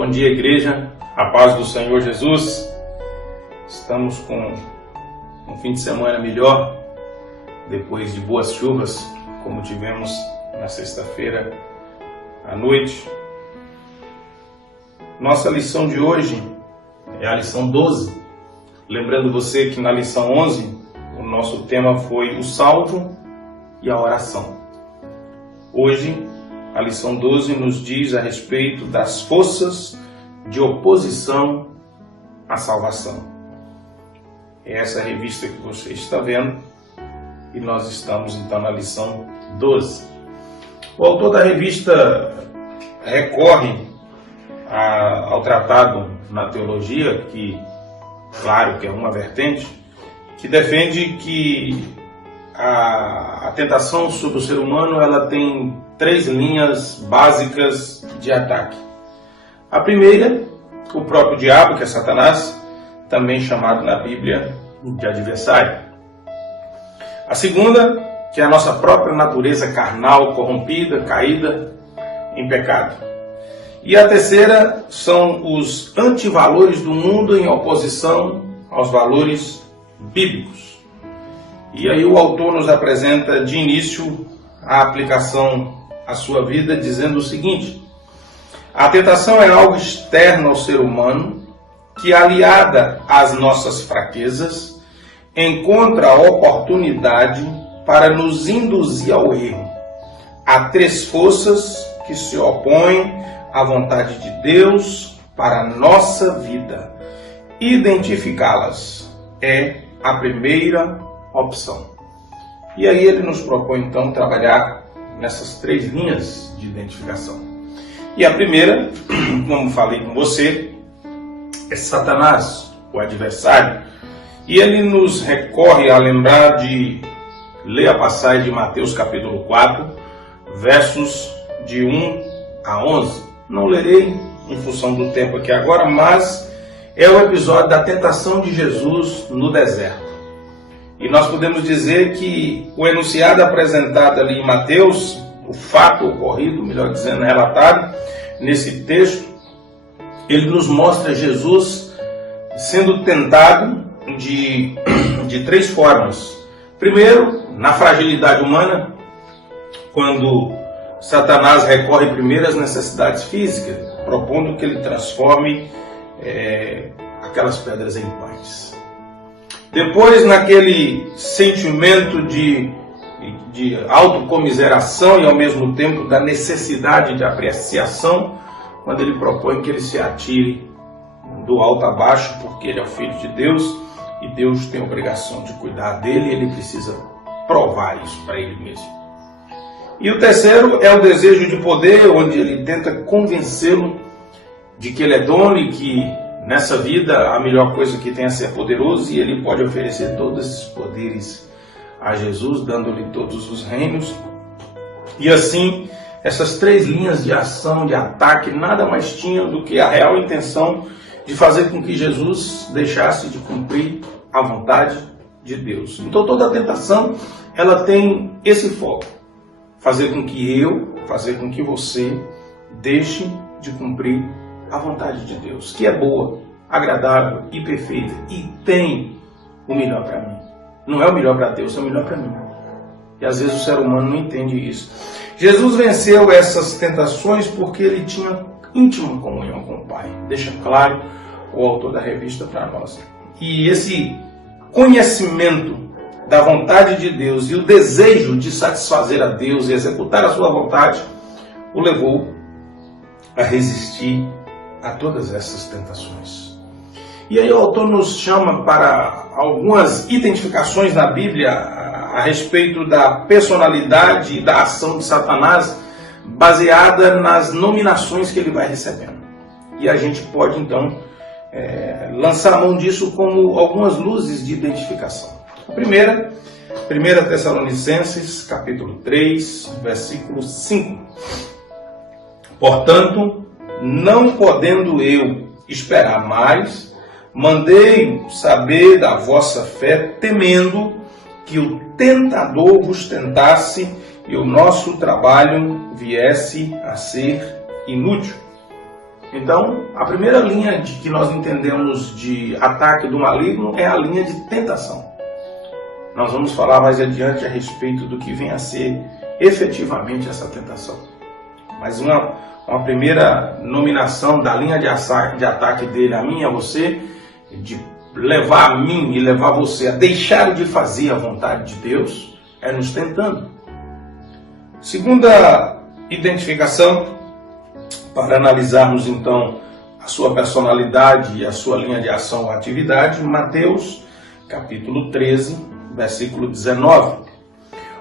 Bom dia, igreja, a paz do Senhor Jesus. Estamos com um fim de semana melhor, depois de boas chuvas, como tivemos na sexta-feira à noite. Nossa lição de hoje é a lição 12. Lembrando você que na lição 11, o nosso tema foi o salvo e a oração. Hoje, a lição 12 nos diz a respeito das forças de oposição à salvação. É essa revista que você está vendo e nós estamos então na lição 12. O autor da revista recorre ao tratado na teologia, que, claro, que é uma vertente, que defende que a tentação sobre o ser humano ela tem 3 linhas básicas de ataque. A primeira, o próprio diabo, que é Satanás, também chamado na Bíblia de adversário. A segunda, que é a nossa própria natureza carnal, corrompida, caída em pecado. E a terceira são os antivalores do mundo em oposição aos valores bíblicos. E aí o autor nos apresenta de início a aplicação à sua vida, dizendo o seguinte: a tentação é algo externo ao ser humano que, aliada às nossas fraquezas, encontra a oportunidade para nos induzir ao erro. Há 3 forças que se opõem à vontade de Deus para a nossa vida. Identificá-las é a primeira opção. E aí ele nos propõe então trabalhar nessas 3 linhas de identificação. E a primeira, como falei com você, é Satanás, o adversário. E ele nos recorre a lembrar de ler a passagem de Mateus capítulo 4, versos de 1 a 11. Não lerei em função do tempo aqui agora, mas é o episódio da tentação de Jesus no deserto. E nós podemos dizer que o enunciado apresentado ali em Mateus, o fato ocorrido, melhor dizendo, relatado nesse texto, ele nos mostra Jesus sendo tentado de 3 formas. Primeiro, na fragilidade humana, quando Satanás recorre primeiro às necessidades físicas, propondo que ele transforme aquelas pedras em pães. Depois, naquele sentimento de autocomiseração e ao mesmo tempo da necessidade de apreciação, quando ele propõe que ele se atire do alto a baixo, porque ele é o Filho de Deus e Deus tem a obrigação de cuidar dele e ele precisa provar isso para ele mesmo. E o terceiro é o desejo de poder, onde ele tenta convencê-lo de que ele é dono e que nessa vida a melhor coisa que tem é ser poderoso, e ele pode oferecer todos esses poderes a Jesus, dando-lhe todos os reinos. E assim, essas 3 linhas de ação, de ataque, nada mais tinham do que a real intenção de fazer com que Jesus deixasse de cumprir a vontade de Deus. Então toda a tentação, ela tem esse foco: fazer com que você deixe de cumprir a vontade de Deus, que é boa, agradável e perfeita, e tem o melhor para mim. Não é o melhor para Deus, é o melhor para mim. E às vezes o ser humano não entende isso. Jesus venceu essas tentações porque ele tinha íntima comunhão com o Pai. Deixa claro o autor da revista para nós. E esse conhecimento da vontade de Deus e o desejo de satisfazer a Deus e executar a sua vontade o levou a resistir a todas essas tentações. E aí o autor nos chama para algumas identificações na Bíblia a respeito da personalidade e da ação de Satanás, baseada nas nominações que ele vai recebendo. E a gente pode então lançar a mão disso como algumas luzes de identificação. A primeira, 1 Tessalonicenses capítulo 3, versículo 5. Portanto, não podendo eu esperar mais, mandei saber da vossa fé, temendo que o tentador vos tentasse e o nosso trabalho viesse a ser inútil. Então, a primeira linha que nós entendemos de ataque do maligno é a linha de tentação. Nós vamos falar mais adiante a respeito do que vem a ser efetivamente essa tentação. Mas uma primeira nominação da linha de ataque dele a mim e a você, de levar a mim e levar você a deixar de fazer a vontade de Deus, é nos tentando. Segunda identificação, para analisarmos então a sua personalidade e a sua linha de ação ou atividade, Mateus capítulo 13, versículo 19.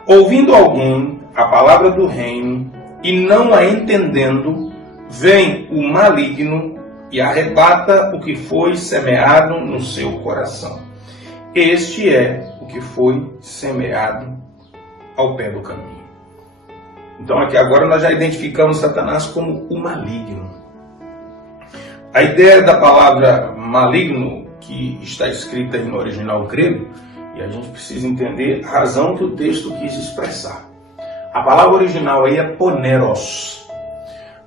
Ouvindo alguém a palavra do reino e não a entendendo, vem o maligno e arrebata o que foi semeado no seu coração. Este é o que foi semeado ao pé do caminho. Então aqui agora nós já identificamos Satanás como o maligno. A ideia da palavra maligno, que está escrita aí no original grego, e a gente precisa entender a razão que o texto quis expressar. A palavra original aí é poneros.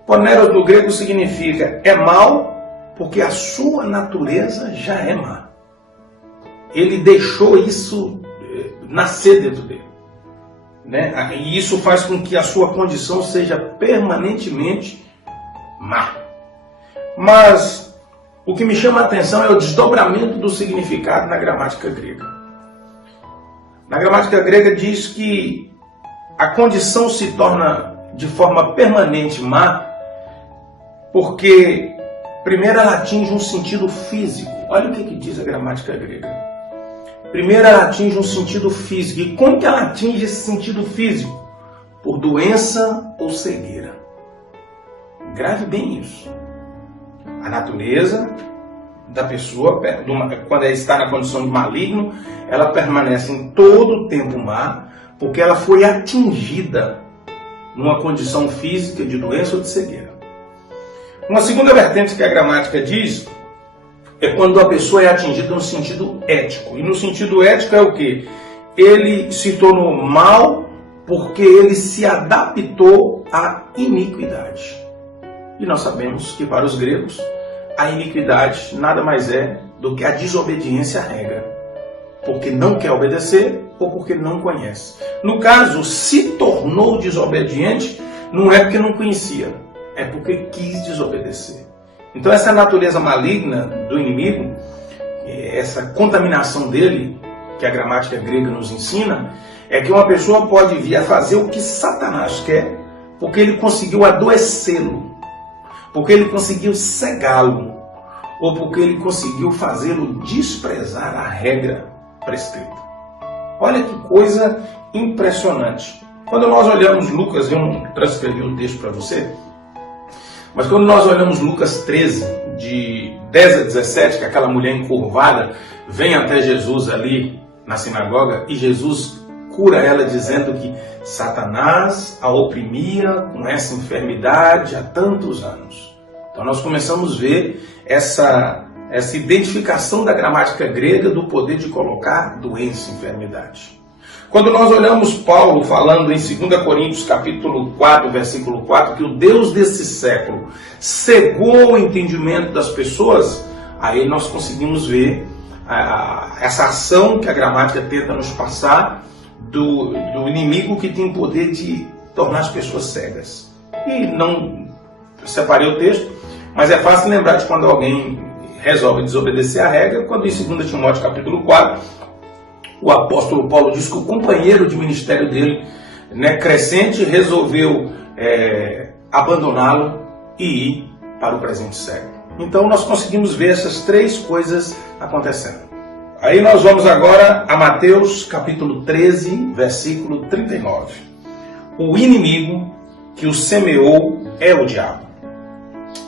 Poneros no grego significa é mal porque a sua natureza já é má. Ele deixou isso nascer dentro dele. Né? E isso faz com que a sua condição seja permanentemente má. Mas o que me chama a atenção é o desdobramento do significado na gramática grega. Na gramática grega diz que a condição se torna de forma permanente má porque primeiro ela atinge um sentido físico. Olha o que diz a gramática grega. Primeiro ela atinge um sentido físico. E como que ela atinge esse sentido físico? Por doença ou cegueira. Grave bem isso. A natureza da pessoa, quando ela está na condição de maligno, ela permanece em todo o tempo má, porque ela foi atingida numa condição física de doença ou de cegueira. Uma segunda vertente que a gramática diz é quando a pessoa é atingida no sentido ético. E no sentido ético é o quê? Ele se tornou mal porque ele se adaptou à iniquidade. E nós sabemos que para os gregos a iniquidade nada mais é do que a desobediência à regra. Porque não quer obedecer ou porque não conhece. No caso, se tornou desobediente, não é porque não conhecia, é porque quis desobedecer. Então essa natureza maligna do inimigo, essa contaminação dele, que a gramática grega nos ensina, é que uma pessoa pode vir a fazer o que Satanás quer, porque ele conseguiu adoecê-lo, porque ele conseguiu cegá-lo, ou porque ele conseguiu fazê-lo desprezar a regra prescrita. Olha que coisa impressionante. Quando nós olhamos Lucas, eu não transcrevi o texto para você, mas quando nós olhamos Lucas 13, de 10 a 17, que aquela mulher encurvada vem até Jesus ali na sinagoga, e Jesus cura ela dizendo que Satanás a oprimia com essa enfermidade há tantos anos. Então nós começamos a ver essa identificação da gramática grega do poder de colocar doença e enfermidade. Quando nós olhamos Paulo falando em 2 Coríntios capítulo 4, versículo 4, que o Deus desse século cegou o entendimento das pessoas, aí nós conseguimos ver essa ação que a gramática tenta nos passar do inimigo que tem poder de tornar as pessoas cegas. E não separei o texto, mas é fácil lembrar de quando alguém resolve desobedecer a regra, quando em 2 Timóteo capítulo 4, o apóstolo Paulo diz que o companheiro de ministério dele, crescente, resolveu abandoná-lo e ir para o presente século. Então nós conseguimos ver essas três coisas acontecendo. Aí nós vamos agora a Mateus capítulo 13, versículo 39. O inimigo que o semeou é o diabo,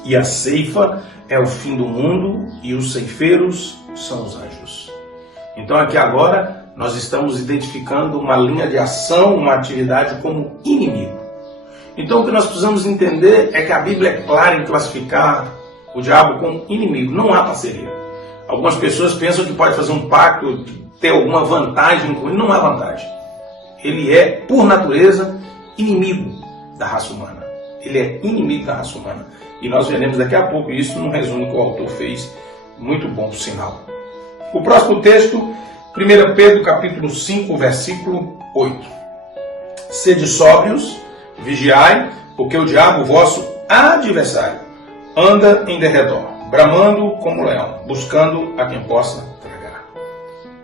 e a ceifa é o fim do mundo, e os ceifeiros são os anjos. Então aqui agora nós estamos identificando uma linha de ação, uma atividade como inimigo. Então o que nós precisamos entender é que a Bíblia é clara em classificar o diabo como inimigo. Não há parceria. Algumas pessoas pensam que pode fazer um pacto, ter alguma vantagem com ele. Não há vantagem. Ele é, por natureza, inimigo da raça humana. Ele é inimigo da raça humana. E nós veremos daqui a pouco isso num resumo que o autor fez, muito bom por sinal. O próximo texto, 1 Pedro capítulo 5, versículo 8. Sede sóbrios, vigiai, porque o diabo, vosso adversário, anda em derredor, bramando como leão, buscando a quem possa tragar.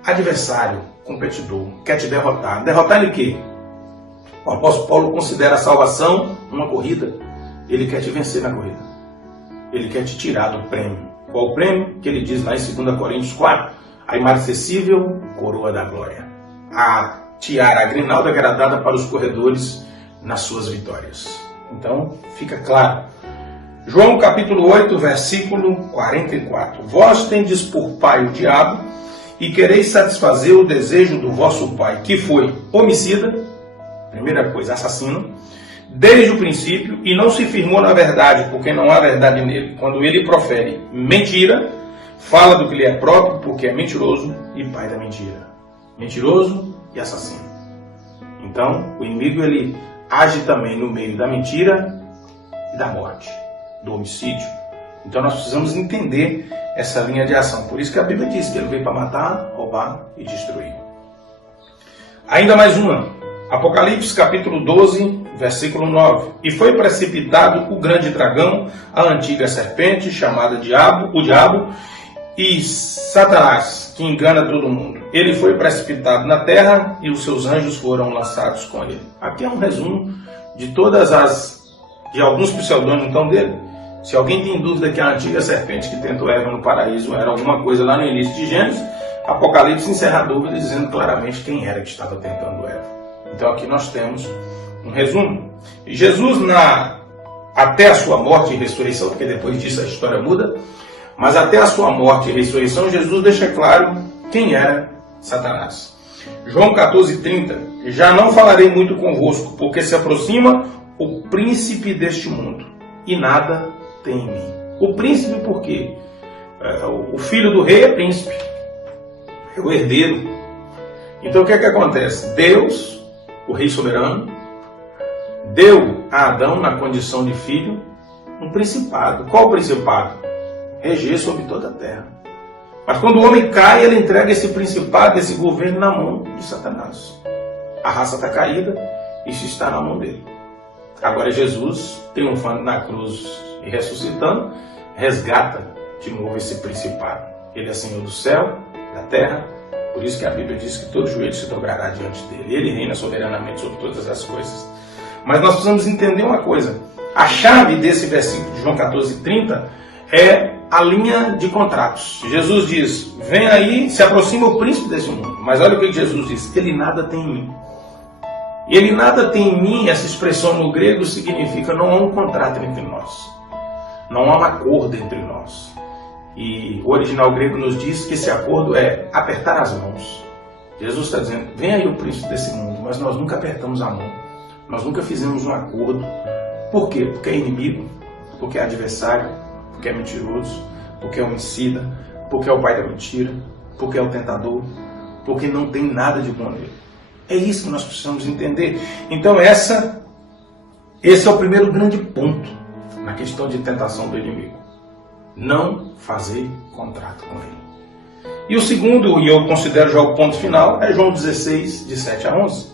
Adversário, competidor, quer te derrotar. Derrotar ele o quê? O apóstolo Paulo considera a salvação uma corrida. Ele quer te vencer na corrida. Ele quer te tirar do prêmio. Qual o prêmio? Que ele diz lá em 2 Coríntios 4. A imarcessível coroa da glória. A tiara, a grinalda que era dada para os corredores nas suas vitórias. Então, fica claro. João capítulo 8, versículo 44. Vós tendes por pai o diabo, e quereis satisfazer o desejo do vosso pai, que foi homicida, primeira coisa, assassino, desde o princípio, e não se firmou na verdade, porque não há verdade nele. Quando ele profere mentira, fala do que lhe é próprio, porque é mentiroso e pai da mentira. Mentiroso e assassino. Então, o inimigo ele age também no meio da mentira e da morte, do homicídio. Então nós precisamos entender essa linha de ação. Por isso que a Bíblia diz que ele veio para matar, roubar e destruir. Ainda mais uma. Apocalipse capítulo 12, versículo 9. E foi precipitado o grande dragão, a antiga serpente, chamada o diabo, e Satanás, que engana todo mundo. Ele foi precipitado na terra e os seus anjos foram lançados com ele. Aqui é um resumo de alguns pseudônimos então dele. Se alguém tem dúvida que a antiga serpente que tentou Eva no paraíso era alguma coisa lá no início de Gênesis, Apocalipse encerra a dúvida dizendo claramente quem era que estava tentando Eva. Então aqui nós temos um resumo. E Jesus, até a sua morte e ressurreição, porque depois disso a história muda, mas até a sua morte e ressurreição, Jesus deixa claro quem era Satanás. João 14,30. Já não falarei muito convosco, porque se aproxima o príncipe deste mundo, e nada tem em mim. O príncipe por quê? O filho do rei é príncipe, é o herdeiro. Então o que é que acontece? Deus, o rei soberano, deu a Adão, na condição de filho, um principado. Qual o principado? Reger sobre toda a terra. Mas quando o homem cai, ele entrega esse principado, esse governo na mão de Satanás. A raça está caída, isso está na mão dele. Agora Jesus, triunfando na cruz e ressuscitando, resgata de novo esse principado. Ele é Senhor do céu, da terra, por isso que a Bíblia diz que todo joelho se dobrará diante dele. Ele reina soberanamente sobre todas as coisas. Mas nós precisamos entender uma coisa. A chave desse versículo de João 14,30 é a linha de contratos. Jesus diz, vem aí, se aproxima o príncipe desse mundo. Mas olha o que Jesus diz, ele nada tem em mim. Ele nada tem em mim, essa expressão no grego significa não há um contrato entre nós. Não há um acordo entre nós. E o original grego nos diz que esse acordo é apertar as mãos. Jesus está dizendo, vem aí o príncipe desse mundo, mas nós nunca apertamos a mão. Nós nunca fizemos um acordo. Por quê? Porque é inimigo, porque é adversário, porque é mentiroso, porque é homicida, porque é o pai da mentira, porque é o tentador, porque não tem nada de bom nele. É isso que nós precisamos entender. Então esse é o primeiro grande ponto na questão de tentação do inimigo. Não fazer contrato com ele. E o segundo, e eu considero já o ponto final, é João 16, de 7 a 11.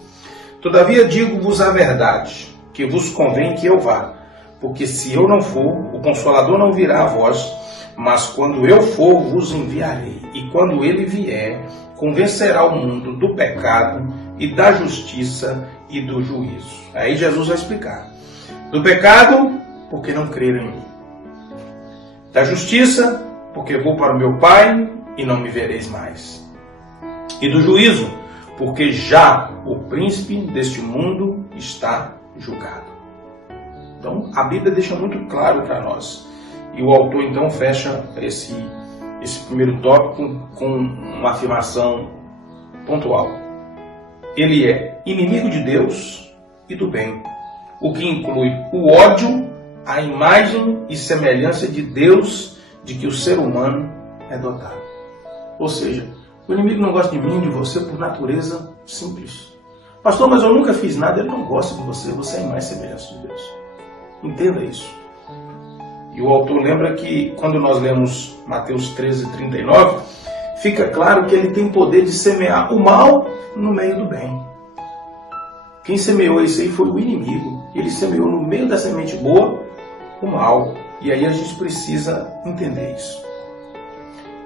Todavia digo-vos a verdade, que vos convém que eu vá, porque se eu não for, o Consolador não virá a vós, mas quando eu for, vos enviarei. E quando ele vier, convencerá o mundo do pecado e da justiça e do juízo. Aí Jesus vai explicar. Do pecado, porque não creram em mim. Da justiça, porque vou para o meu Pai e não me vereis mais. E do juízo, porque já o príncipe deste mundo está julgado. Então, a Bíblia deixa muito claro para nós. E o autor, então, fecha esse primeiro tópico com uma afirmação pontual. Ele é inimigo de Deus e do bem, o que inclui o ódio à imagem e semelhança de Deus de que o ser humano é dotado. Ou seja, o inimigo não gosta de mim, de você, por natureza simples. Pastor, mas eu nunca fiz nada. Ele não gosta de você, você é a imagem e semelhança de Deus. Entenda isso. E o autor lembra que quando nós lemos Mateus 13:39, fica claro que ele tem poder de semear o mal no meio do bem. Quem semeou isso aí foi o inimigo. Ele semeou no meio da semente boa o mal. E aí a gente precisa entender isso.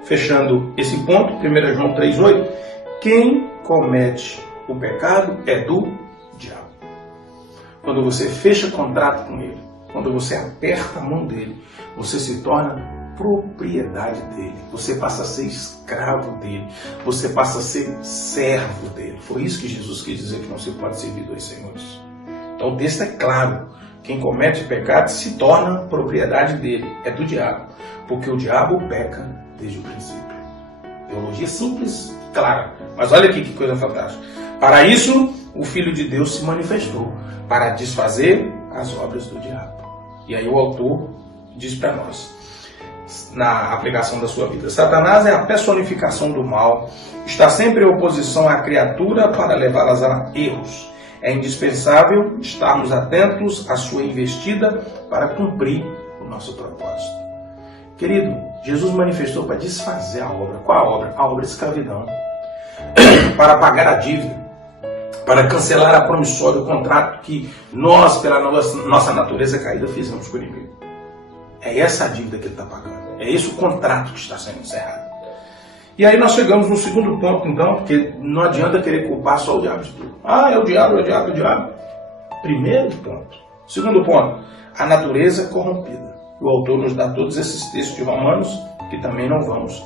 Fechando esse ponto, 1 João 3,8, quem comete o pecado é do diabo. Quando você fecha contrato com ele, quando você aperta a mão dele, você se torna propriedade dele. Você passa a ser escravo dele. Você passa a ser servo dele. Foi isso que Jesus quis dizer, que não se pode servir dois senhores. Então o texto é claro. Quem comete pecado se torna propriedade dele. É do diabo. Porque o diabo peca desde o princípio. Teologia simples, clara. Mas olha aqui que coisa fantástica. Para isso, o Filho de Deus se manifestou. Para desfazer as obras do diabo. E aí o autor diz para nós, na aplicação da sua vida: Satanás é a personificação do mal, está sempre em oposição à criatura para levá-las a erros. É indispensável estarmos atentos à sua investida para cumprir o nosso propósito. Querido, Jesus manifestou para desfazer a obra. Qual a obra? A obra de escravidão. Para pagar a dívida. Para cancelar a promissória do contrato que nós, pela nossa natureza caída, fizemos com o inimigo. É essa a dívida que ele está pagando. É esse o contrato que está sendo encerrado. E aí nós chegamos no segundo ponto, então, porque não adianta querer culpar só o diabo de tudo. É o diabo, é o diabo, é o diabo. Primeiro ponto. Segundo ponto, a natureza corrompida. O autor nos dá todos esses textos de Romanos, que também não vamos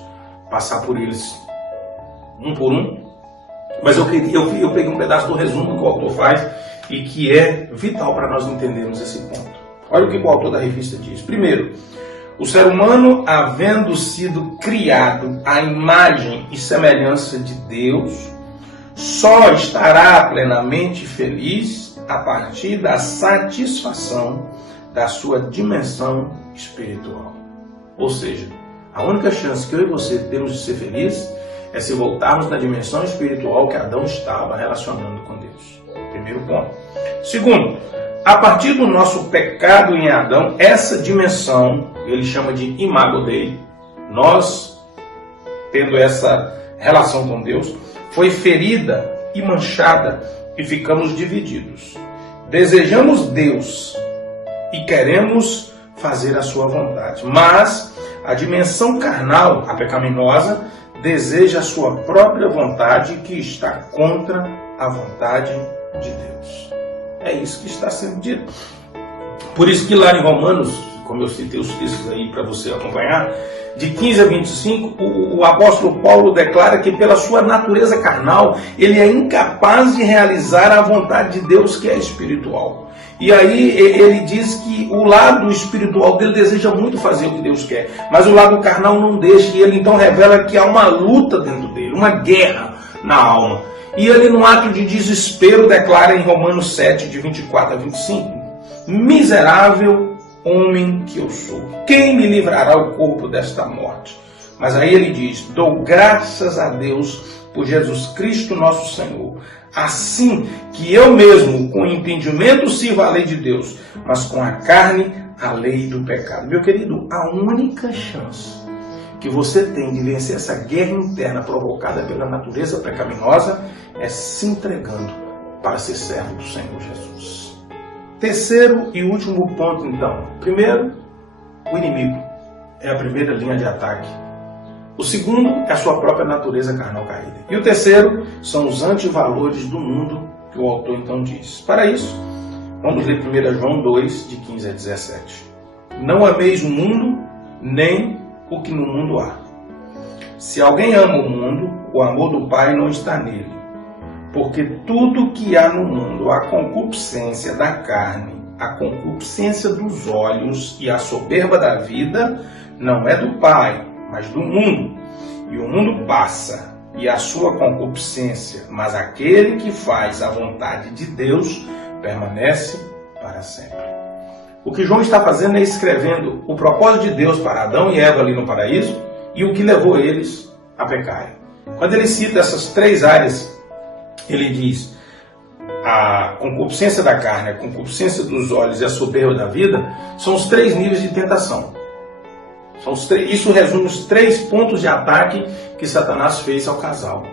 passar por eles um por um. Mas eu peguei um pedaço do resumo que o autor faz e que é vital para nós entendermos esse ponto. Olha o que o autor da revista diz. Primeiro, o ser humano, havendo sido criado à imagem e semelhança de Deus, só estará plenamente feliz a partir da satisfação da sua dimensão espiritual. Ou seja, a única chance que eu e você temos de ser felizes é se voltarmos na dimensão espiritual que Adão estava relacionando com Deus. Primeiro ponto. Segundo, a partir do nosso pecado em Adão, essa dimensão, ele chama de imago Dei, nós, tendo essa relação com Deus, foi ferida e manchada e ficamos divididos. Desejamos Deus e queremos fazer a sua vontade, mas a dimensão carnal, a pecaminosa, deseja a sua própria vontade que está contra a vontade de Deus. É isso que está sendo dito. Por isso que lá em Romanos, como eu citei os textos aí para você acompanhar, de 15 a 25, o apóstolo Paulo declara que pela sua natureza carnal, ele é incapaz de realizar a vontade de Deus que é espiritual. E aí ele diz que o lado espiritual dele deseja muito fazer o que Deus quer, mas o lado carnal não deixa, e ele então revela que há uma luta dentro dele, uma guerra na alma. E ele, num ato de desespero, declara em Romanos 7, de 24 a 25, miserável homem que eu sou, quem me livrará o corpo desta morte? Mas aí ele diz, dou graças a Deus por Jesus Cristo nosso Senhor, assim que eu mesmo com o entendimento sirva a lei de Deus, mas com a carne a lei do pecado. Meu querido, a única chance que você tem de vencer essa guerra interna provocada pela natureza pecaminosa é se entregando para ser servo do Senhor Jesus. Terceiro e último ponto, então. Primeiro, o inimigo é a primeira linha de ataque. O segundo é a sua própria natureza carnal caída. E o terceiro são os antivalores do mundo, que o autor então diz. Para isso, vamos ler 1 João 2, de 15 a 17. Não ameis o mundo, nem o que no mundo há. Se alguém ama o mundo, o amor do Pai não está nele. Porque tudo que há no mundo, a concupiscência da carne, a concupiscência dos olhos e a soberba da vida, não é do Pai, mas do mundo. E o mundo passa, e a sua concupiscência, mas aquele que faz a vontade de Deus permanece para sempre. O que João está fazendo é escrevendo o propósito de Deus para Adão e Eva ali no paraíso e o que levou eles a pecarem. Quando ele cita essas três áreas, ele diz a concupiscência da carne, a concupiscência dos olhos e a soberba da vida são os três níveis de tentação. Isso resume os 3 pontos de ataque que Satanás fez ao casal.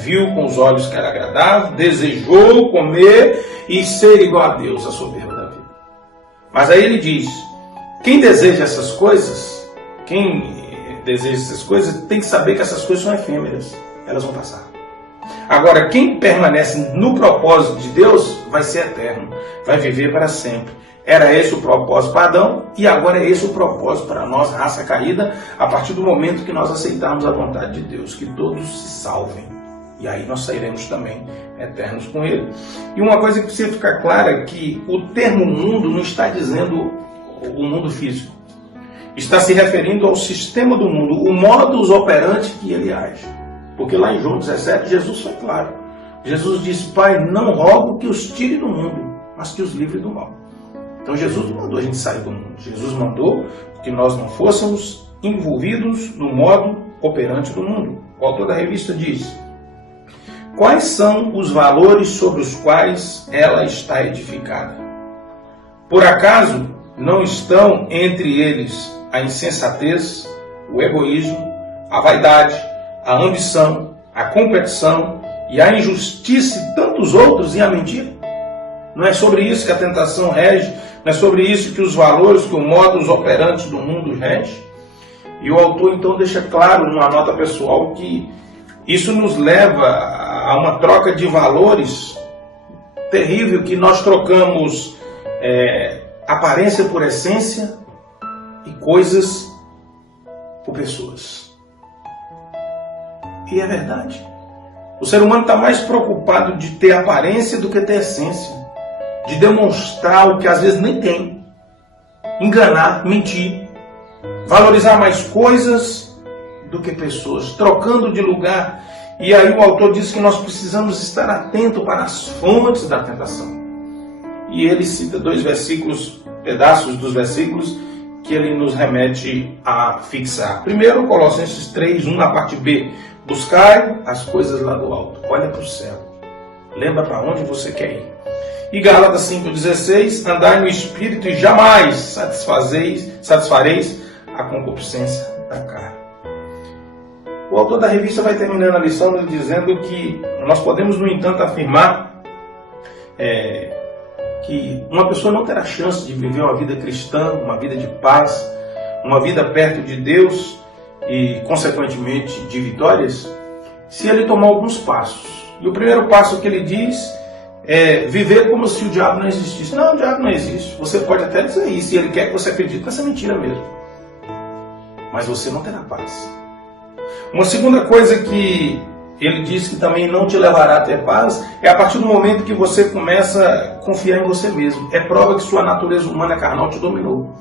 Viu com os olhos que era agradável, desejou comer e ser igual a Deus, a soberba da vida. Mas aí ele diz, quem deseja essas coisas tem que saber que essas coisas são efêmeras, elas vão passar. Agora, quem permanece no propósito de Deus vai ser eterno, vai viver para sempre. Era esse o propósito para Adão e agora é esse o propósito para nós, raça caída, a partir do momento que nós aceitarmos a vontade de Deus, que todos se salvem. E aí nós sairemos também eternos com Ele. E uma coisa que precisa ficar clara é que o termo mundo não está dizendo o mundo físico. Está se referindo ao sistema do mundo, o modus operandi que ele age. Porque lá em João 17, Jesus foi claro. Jesus disse, Pai, não rogo que os tire do mundo, mas que os livre do mal. Então Jesus não mandou a gente sair do mundo. Jesus mandou que nós não fôssemos envolvidos no modo operante do mundo. O autor da revista diz, quais são os valores sobre os quais ela está edificada? Por acaso não estão entre eles a insensatez, o egoísmo, a vaidade, a ambição, a competição e a injustiça e tantos outros e a mentira? Não é sobre isso que a tentação rege? Não é sobre isso que os valores, que o modus operandi do mundo rege? E o autor então deixa claro numa nota pessoal que isso nos leva a uma troca de valores terrível, que nós trocamos aparência por essência e coisas por pessoas. E é verdade. O ser humano está mais preocupado de ter aparência do que ter essência. De demonstrar o que às vezes nem tem. Enganar, mentir. Valorizar mais coisas do que pessoas. Trocando de lugar. E aí o autor diz que nós precisamos estar atentos para as fontes da tentação. E ele cita 2 versículos, pedaços dos versículos, que ele nos remete a fixar. Primeiro, Colossenses 3, 1, na parte B. Buscai as coisas lá do alto. Olha para o céu. Lembra para onde você quer ir. E Gálatas 5,16. Andai no Espírito e jamais satisfareis a concupiscência da carne. O autor da revista vai terminando a lição nos dizendo que nós podemos, no entanto, afirmar que uma pessoa não terá chance de viver uma vida cristã, uma vida de paz, uma vida perto de Deus e, consequentemente, de vitórias, se ele tomar alguns passos. E o primeiro passo que ele diz é viver como se o diabo não existisse. Não, o diabo não existe. Você pode até dizer isso, e ele quer que você acredite nessa mentira mesmo. Mas você não terá paz. Uma segunda coisa que ele diz que também não te levará a ter paz é a partir do momento que você começa a confiar em você mesmo. É prova que sua natureza humana carnal te dominou.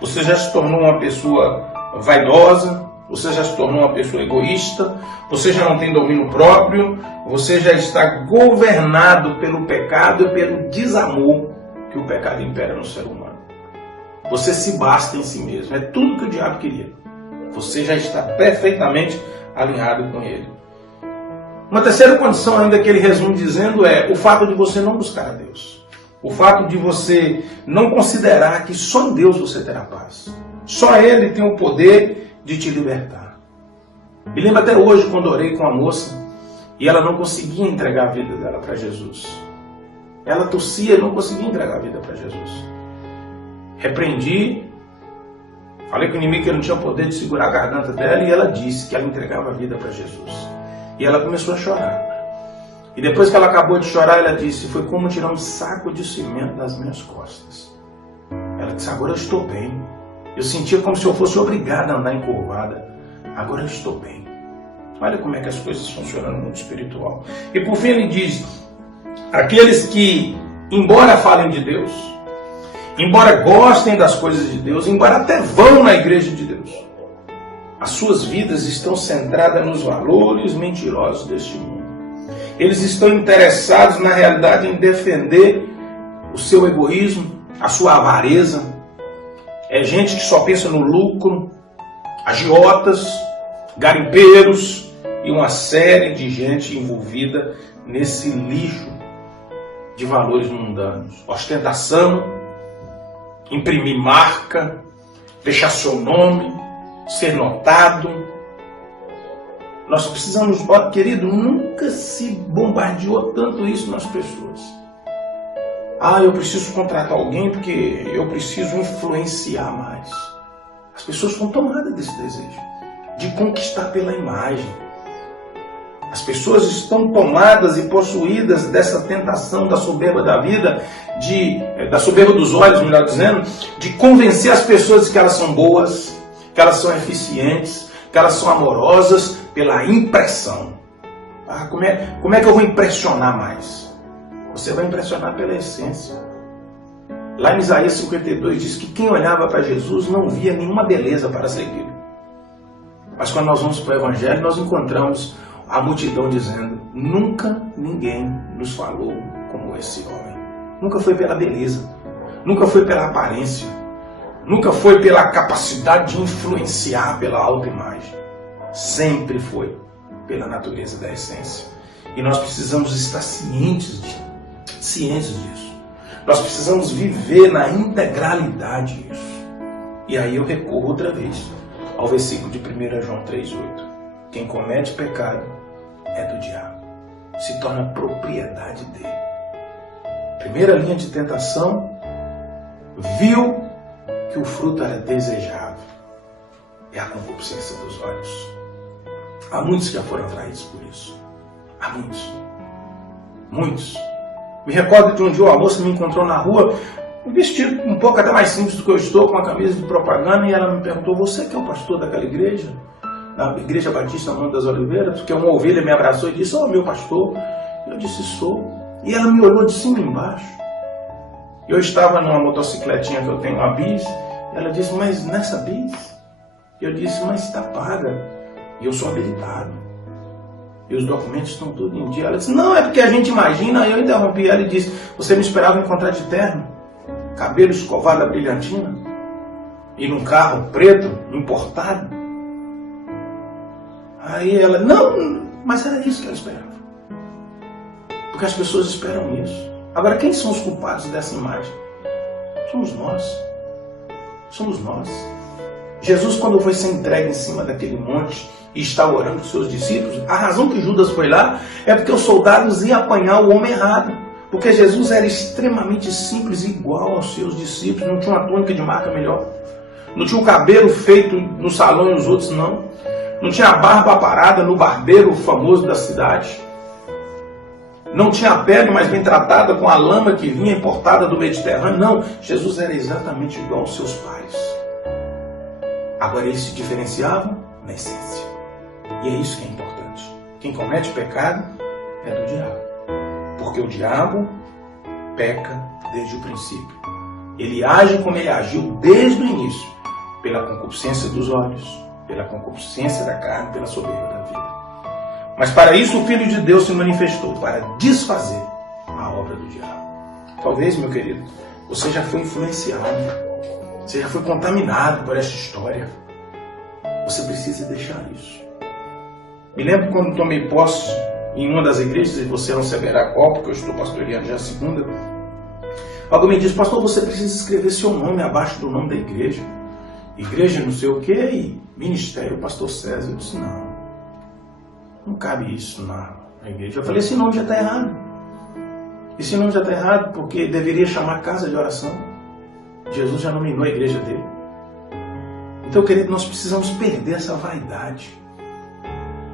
Você já se tornou uma pessoa vaidosa, você já se tornou uma pessoa egoísta, você já não tem domínio próprio, você já está governado pelo pecado e pelo desamor que o pecado impera no ser humano. Você se basta em si mesmo, é tudo que o diabo queria. Você já está perfeitamente alinhado com ele. Uma terceira condição ainda que ele resume dizendo é o fato de você não buscar a Deus. O fato de você não considerar que só em Deus você terá paz. Só Ele tem o poder de te libertar. Me lembro até hoje quando orei com a moça e ela não conseguia entregar a vida dela para Jesus. Ela tossia e não conseguia entregar a vida para Jesus. Repreendi, falei com o inimigo que eu não tinha poder de segurar a garganta dela e ela disse que ela entregava a vida para Jesus. E ela começou a chorar. E depois que ela acabou de chorar, ela disse, foi como tirar um saco de cimento das minhas costas. Ela disse, agora eu estou bem. Eu sentia como se eu fosse obrigada a andar encurvada. Agora eu estou bem. Olha como é que as coisas funcionam no mundo espiritual. E por fim ele diz, aqueles que, embora falem de Deus, embora gostem das coisas de Deus, embora até vão na igreja de Deus, as suas vidas estão centradas nos valores mentirosos deste mundo. Eles estão interessados, na realidade, em defender o seu egoísmo, a sua avareza. É gente que só pensa no lucro, agiotas, garimpeiros e uma série de gente envolvida nesse lixo de valores mundanos. Ostentação, imprimir marca, deixar seu nome, ser notado. Nós precisamos, querido, nunca se bombardeou tanto isso nas pessoas. Eu preciso contratar alguém porque eu preciso influenciar mais. As pessoas estão tomadas desse desejo de conquistar pela imagem. As pessoas estão tomadas e possuídas dessa tentação da soberba da vida, da soberba dos olhos, melhor dizendo, de convencer as pessoas de que elas são boas, que elas são eficientes, que elas são amorosas, pela impressão. Como é que eu vou impressionar mais? Você vai impressionar pela essência. Lá em Isaías 52 diz que quem olhava para Jesus não via nenhuma beleza para segui-lo. Mas quando nós vamos para o Evangelho, nós encontramos a multidão dizendo: nunca ninguém nos falou como esse homem. Nunca foi pela beleza, nunca foi pela aparência, nunca foi pela capacidade de influenciar pela autoimagem. Sempre foi pela natureza da essência. E nós precisamos estar cientes disso. Nós precisamos viver na integralidade disso. E aí eu recorro outra vez ao versículo de 1 João 3,8. Quem comete pecado é do diabo. Se torna propriedade dele. Primeira linha de tentação, viu que o fruto era desejável. É a concupiscência dos olhos. Há muitos que já foram atraídos por isso. Há muitos. Muitos. Me recordo de um dia uma moça me encontrou na rua, vestido um pouco até mais simples do que eu estou, com uma camisa de propaganda, e ela me perguntou: você que é o pastor daquela igreja? Da Igreja Batista Monte das Oliveiras? Porque uma ovelha me abraçou e disse: meu pastor. Eu disse: sou. E ela me olhou de cima e embaixo. Eu estava numa motocicletinha que eu tenho, uma bis, e ela disse: mas nessa bis? Eu disse: mas está paga. E eu sou habilitado. E os documentos estão tudo em dia. Ela disse: não, é porque a gente imagina. Aí eu interrompi ela e disse: você me esperava encontrar de terno, cabelo escovado a brilhantina, e num carro preto, importado? Aí ela: não, mas era isso que ela esperava. Porque as pessoas esperam isso. Agora, quem são os culpados dessa imagem? Somos nós. Somos nós. Jesus, quando foi ser entregue em cima daquele monte e estava orando com seus discípulos, a razão que Judas foi lá é porque os soldados iam apanhar o homem errado. Porque Jesus era extremamente simples, igual aos seus discípulos. Não tinha uma túnica de marca melhor. Não tinha o cabelo feito no salão e os outros não. Não tinha a barba parada no barbeiro famoso da cidade. Não tinha a pele mais bem tratada com a lama que vinha importada do Mediterrâneo. Não, Jesus era exatamente igual aos seus pais. Agora eles se diferenciavam na essência. E é isso que é importante. Quem comete pecado é do diabo. Porque o diabo peca desde o princípio. Ele age como ele agiu desde o início. Pela concupiscência dos olhos, pela concupiscência da carne, pela soberba da vida. Mas para isso o Filho de Deus se manifestou, para desfazer a obra do diabo. Talvez, meu querido, você já foi influenciado, você já foi contaminado por essa história. Você precisa deixar isso. Me lembro quando tomei posse em uma das igrejas, e você não saberá qual, porque eu estou pastoreando já a segunda. Alguém me disse: pastor, você precisa escrever seu nome abaixo do nome da igreja. Igreja não sei o que, e ministério, pastor César. Eu disse: não cabe isso na igreja. Eu falei: esse nome já está errado. Esse nome já está errado, porque deveria chamar casa de oração. Jesus já nominou a igreja dele. Então, querido, nós precisamos perder essa vaidade.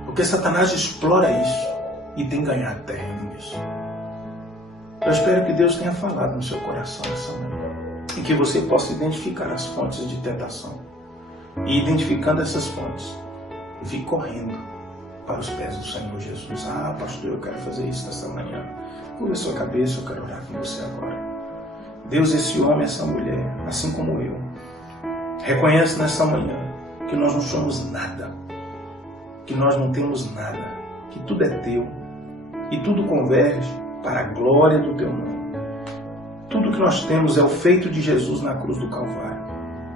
Porque Satanás explora isso e tem ganhado terreno nisso. Eu espero que Deus tenha falado no seu coração essa manhã. E que você possa identificar as fontes de tentação. E identificando essas fontes, vir correndo para os pés do Senhor Jesus. Pastor, eu quero fazer isso nessa manhã. Curva a sua cabeça, eu quero orar com você agora. Deus, esse homem, essa mulher, assim como eu, reconhece nessa manhã que nós não somos nada, que nós não temos nada, que tudo é teu e tudo converge para a glória do teu nome. Tudo que nós temos é o feito de Jesus na cruz do Calvário,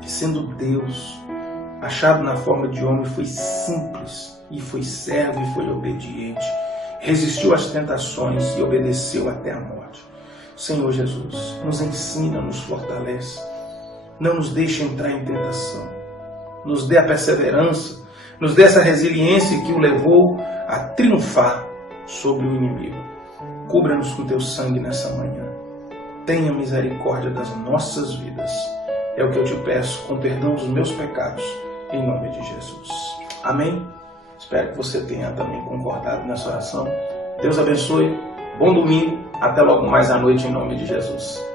que sendo Deus, achado na forma de homem, foi simples e foi servo e foi obediente, resistiu às tentações e obedeceu até a morte. Senhor Jesus, nos ensina, nos fortalece, não nos deixe entrar em tentação. Nos dê a perseverança, nos dê essa resiliência que o levou a triunfar sobre o inimigo. Cubra-nos com teu sangue nessa manhã. Tenha misericórdia das nossas vidas. É o que eu te peço, com perdão dos meus pecados, em nome de Jesus. Amém? Espero que você tenha também concordado nessa oração. Deus abençoe. Bom domingo. Até logo mais à noite, em nome de Jesus.